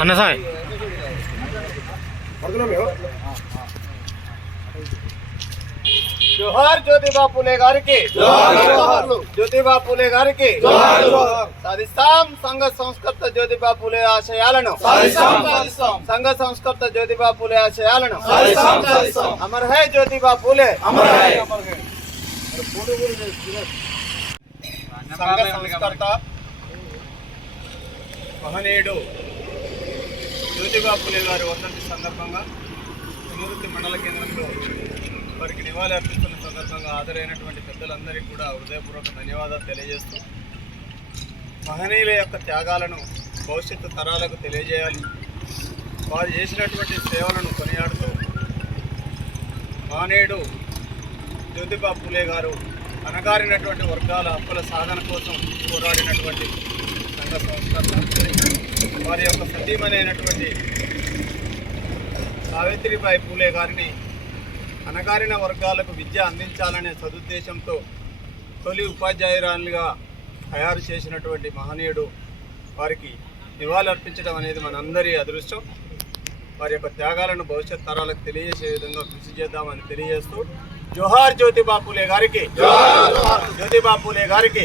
అన్న సాయి జోహార్ జ్యోతిబా పూలే గారికి, జ్యోతిబా పూలే గారికి సాధిస్తాం సంఘ సంస్కర్త జ్యోతిబా పూలే ఆశయాలను, సంఘ సంస్కర్త జ్యోతిబా పూలే ఆశయాలను. అమర్ హై జ్యోతిబా పూలే. సంఘ సంస్కర్త మహనీయుడు జ్యోతిబా పూలే గారి వర్ధంతి సందర్భంగా తిరుమూర్తి మండల కేంద్రంలో వారికి నివాళి అర్పిస్తున్న సందర్భంగా హాజరైనటువంటి పెద్దలందరికీ కూడా హృదయపూర్వక ధన్యవాదాలు తెలియజేస్తూ, మహనీయుల యొక్క త్యాగాలను భవిష్యత్తు తరాలకు తెలియజేయాలి, వారు చేసినటువంటి సేవలను కొనియాడుతూ మహనీయుడు జ్యోతిబా పూలే గారు అణగారినటువంటి వర్గాల హక్కుల సాధన కోసం పోరాడినటువంటి సంఘ సంస్కర్త. వారి యొక్క సతీమణైనటువంటి సావిత్రిబాయి పూలే గారిని అణగారిన వర్గాలకు విద్య అందించాలనే సదుద్దేశంతో తొలి ఉపాధ్యాయురాలుగా తయారు చేసినటువంటి మహనీయుడు. వారికి నివాళులు అర్పించడం అనేది మనందరి అదృష్టం. వారి యొక్క త్యాగాలను భవిష్యత్ తరాలకు తెలియజేసే విధంగా కృషి చేద్దామని తెలియజేస్తూ, జోహార్ జ్యోతిబా పూలే గారికి, జ్యోతిబా పూలే గారికి.